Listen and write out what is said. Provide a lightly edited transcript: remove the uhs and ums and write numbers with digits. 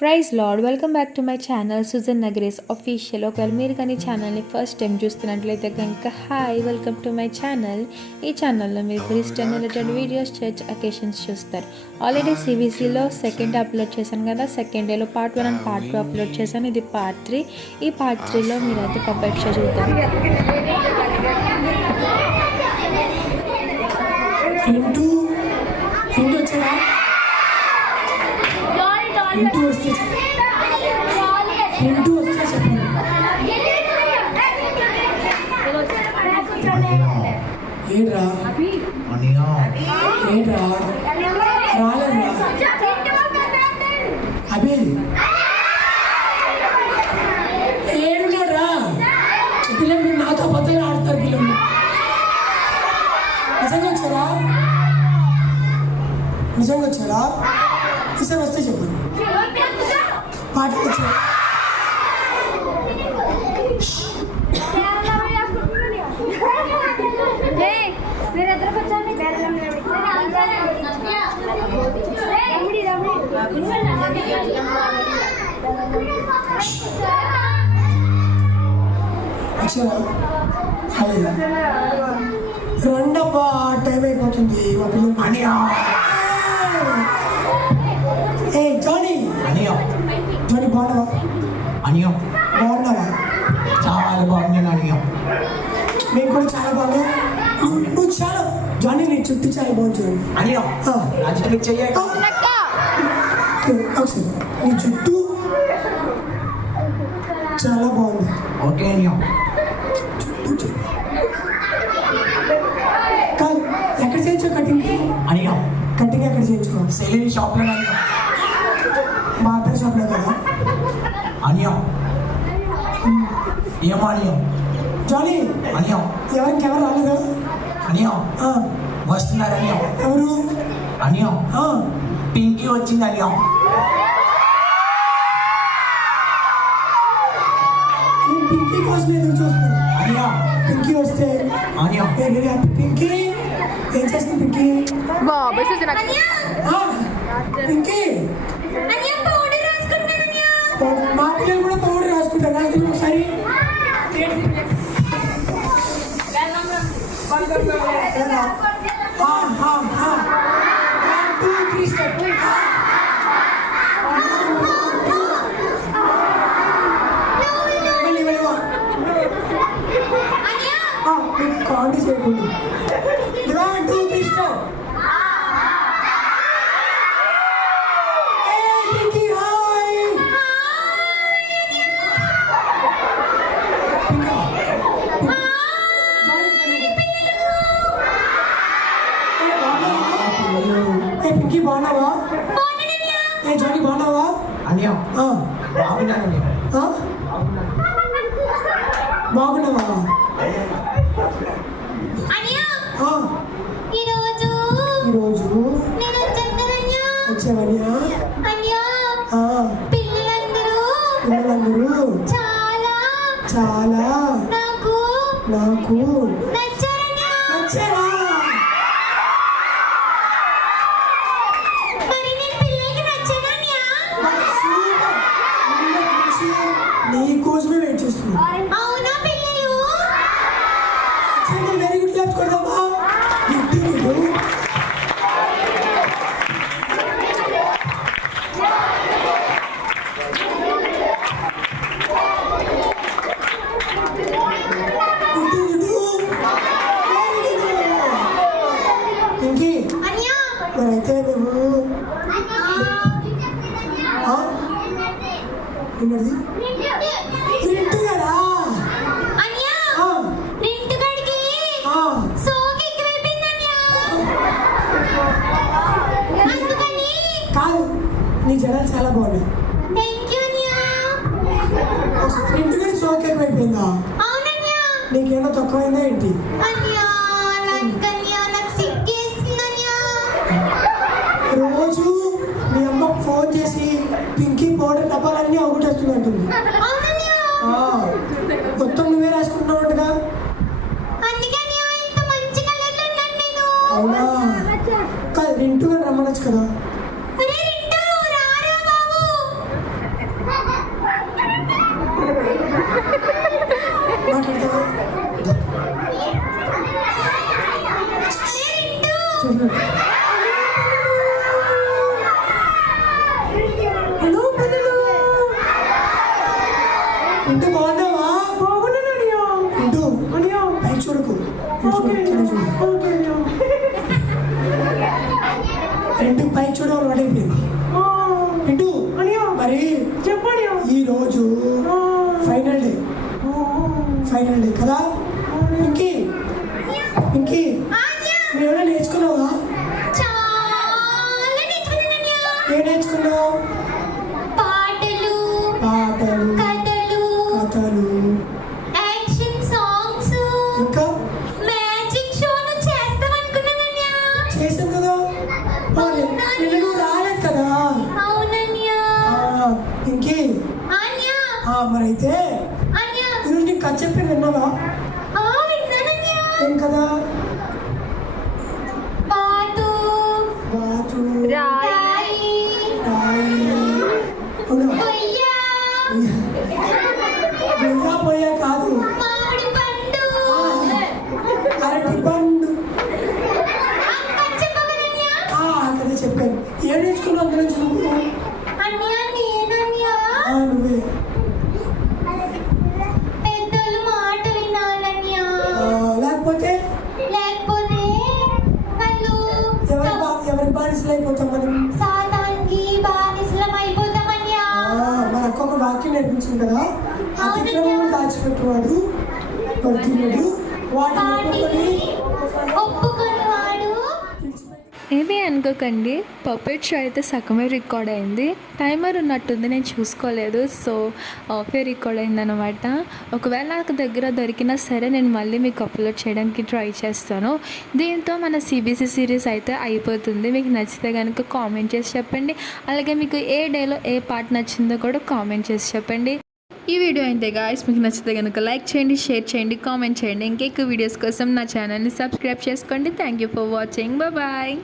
Praise lord, welcome back to my channel Sujan నగరేస్ official. ఒకవేళ మీరు కానీ ఛానల్ని ఫస్ట్ టైం చూస్తున్నట్లయితే కనుక hi, welcome to my channel. ఈ ఛానల్లో మీరు Christian related videos, church occasions చూస్తారు. ఆల్రెడీ సిబిసిలో సెకండ్ అప్లోడ్ చేశాను కదా, సెకండ్ డేలో పార్ట్ 1 అండ్ పార్ట్ 2 అప్లోడ్ చేశాను. ఇది పార్ట్ 3. ఈ పార్ట్ 3లో మీరైతే పర్ఫెక్ట్ షో చూద్దాం. ఏంట్రా ఏంట్రా రాలేదురా అభి ఏడురా పిల్లలు మీరు నాతో అబద్ధాలు ఆడతారు. పిల్లలు నిజంగా వచ్చారా ఈసారి వస్తే చెప్పండి. పాటలు వచ్చా రెండబ్బా టైం అయిపోతుంది. మా పిల్లలు జానీ జానీ బాగున్నావా? చాలా బాగుంది అనియో. మేము కూడా చాలా బాగా. నువ్వు చాలా జానీ, నీ చుట్టూ చాలా బాగుంటుంది అనియో. నీ చుట్టూ చాలా బాగుంది. ఓకే అనియో. కాదు, ఎక్కడ చేయించో కటింగ్? అనియో కటింగ్ ఎక్కడ చేయించుకో? సెలూన్ షాప్లో బార్బర్ షాప్లో కదా అనియో. ఏమో అనియో. జానీ అనియో, ఎవరు రాలేదా? అనియో వస్తున్నారు అనియో. ఎవరు? అనియో పింకీ వచ్చింది అనియో. పింకీ కోసం ఎదురు చూస్తున్నాను అనియో. పింకీ వస్తే అనియో పింకీ ఏం చేస్తుంది? పింకీ పింకీ మా పిల్లలు కూడా పౌడర్ రాసుకుంటారు. నాకు ఒకసారి కాండి చేయకుండా 1 2 3 స్టార్ట్. పింకీ బాగున్నావా? జానీ బాగున్నావా? అనియో బాగున్నాను అనియో. బాగున్నావా? ఈరోజు వచ్చావనియా? పిల్లలందరూ చాలా నాకు నచ్చారా? నీ కోసమే వెయిట్ చేస్తున్నా. వెరీ గుడ్, క్లాప్స్ కొడదామా? ఇంకి మరైతే మేము ఏంటది? ప్రింట్ కదా? కాదు, నీ జనాలు చాలా బాగున్నాయి. ప్రింట్ కానీ సోక్ ఎక్కువైపోయిందా? నీకేమో తక్కువైందా ఏంటి? రోజు మీ అమ్మ ఫోన్ చేసి పింకీ పౌడర్ డబ్బాలన్నీ అవగొట్టేస్తున్నట్టుంది. మొత్తం నువ్వే రాసుకుంటున్నావుగా. అవునా? కాదు, రింటూ కానీ రమ్మనొచ్చు కదా. మరైతే అన్యా ఈరోజు నీకు కథ చెప్పి విన్నావా? విన్నానన్యా ఏం కదా? బాతు బాతు రాయి రాయి అవునా? కొయ్య గొయ్య పోయా కాదు, మామిడి పండు అరటి పండు. చెప్పగలన్యా అక్కడ చెప్పాను. ఏం నేర్చుకున్నావు అందులో నుంచి నువ్వు? అన్యా నేనన్యా నువ్వే. పెద్దలు మాట వినాలన్యా లేకపోతే లేకపోతే వాళ్ళు ఎవరి బానిసలు అయిపోతాం మనం. సాతానికి బానిసలం అయిపోతామన్యా మన అక్క ఒక వాక్యం నేర్పించింది కదా, అతిక్రమం దాచిపెట్టువాడు వర్ధిల్లుడు, వాటిని ఒప్పుకునేవాడు. ఏమీ అనుకోకండి, పప్పెట్ షో అయితే సగమే రికార్డ్ అయింది. టైమర్ ఉన్నట్టుంది, నేను చూసుకోలేదు. సో ఆఫే రికార్డ్ అయిందనమాట. ఒకవేళ నాకు దగ్గర దొరికినా సరే నేను మళ్ళీ మీకు అప్లోడ్ చేయడానికి ట్రై చేస్తాను. దీంతో మన సిబిసి సిరీస్ అయితే అయిపోతుంది. మీకు నచ్చితే కనుక కామెంట్ చేసి చెప్పండి. అలాగే మీకు ఏ డేలో ఏ పార్ట్ నచ్చిందో కూడా కామెంట్ చేసి చెప్పండి. ఈ వీడియో అయితే గాయ్స్ మీకు నచ్చితే కనుక లైక్ చేయండి, షేర్ చేయండి, కామెంట్ చేయండి. ఇంకెక్కువ వీడియోస్ కోసం నా ఛానల్ని సబ్స్క్రైబ్ చేసుకోండి. Thank you for watching. Bye.